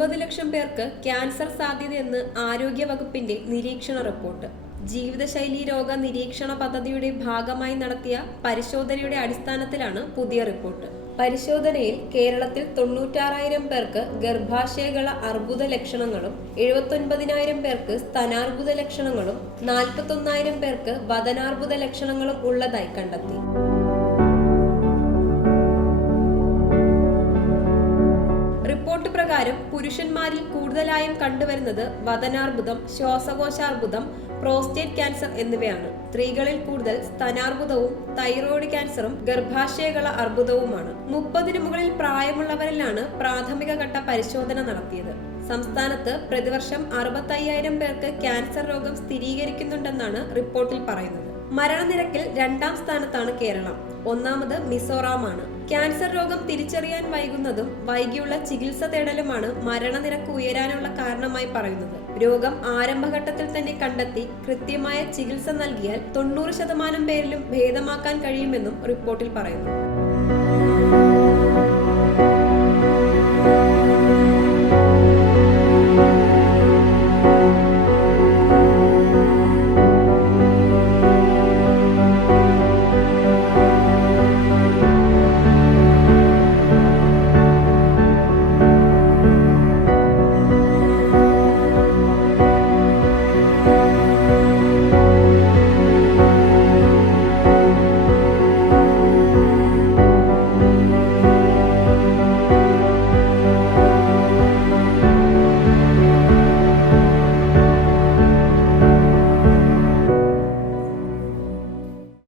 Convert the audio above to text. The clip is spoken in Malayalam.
9 ലക്ഷം പേർക്ക് ക്യാൻസർ സാധ്യതയെന്ന് ആരോഗ്യവകുപ്പിന്റെ നിരീക്ഷണ റിപ്പോർട്ട്. ജീവിതശൈലീ രോഗ നിരീക്ഷണ പദ്ധതിയുടെ ഭാഗമായി നടത്തിയ പരിശോധനയുടെ അടിസ്ഥാനത്തിലാണ് പുതിയ റിപ്പോർട്ട്. പരിശോധനയിൽ കേരളത്തിൽ 96,000 പേർക്ക് ഗർഭാശയകള അർബുദ ലക്ഷണങ്ങളും 79,000 പേർക്ക് സ്തനാർബുദ ലക്ഷണങ്ങളും 41,000 പേർക്ക് വദനാർബുദ ലക്ഷണങ്ങളും ഉള്ളതായി കണ്ടെത്തി. റിപ്പോർട്ട് പ്രകാരം പുരുഷന്മാരിൽ കൂടുതലായും കണ്ടുവരുന്നത് വദനാർബുദം, ശ്വാസകോശാർബുദം, പ്രോസ്റ്റേറ്റ് ക്യാൻസർ എന്നിവയാണ്. സ്ത്രീകളിൽ കൂടുതൽ സ്തനാർബുദവും തൈറോയ്ഡ് ക്യാൻസറും ഗർഭാശയകള അർബുദവുമാണ്. 30-ന് മുകളിൽ പ്രായമുള്ളവരിലാണ് പ്രാഥമിക ഘട്ട പരിശോധന നടത്തിയത്. സംസ്ഥാനത്ത് പ്രതിവർഷം 65,000 പേർക്ക് ക്യാൻസർ രോഗം സ്ഥിരീകരിക്കുന്നുണ്ടെന്നാണ് റിപ്പോർട്ടിൽ പറയുന്നത്. മരണനിരക്കിൽ 2ാം സ്ഥാനത്താണ് കേരളം. 1ാമത് മിസോറാമാണ്. ക്യാൻസർ രോഗം തിരിച്ചറിയാൻ വൈകുന്നതും വൈകിയുള്ള ചികിത്സ തേടലുമാണ് മരണനിരക്ക് ഉയരാനുള്ള കാരണമായി പറയുന്നത്. രോഗം ആരംഭഘട്ടത്തിൽ തന്നെ കണ്ടെത്തി കൃത്യമായ ചികിത്സ നൽകിയാൽ 90% പേരിലും ഭേദമാക്കാൻ കഴിയുമെന്നും റിപ്പോർട്ടിൽ പറയുന്നു.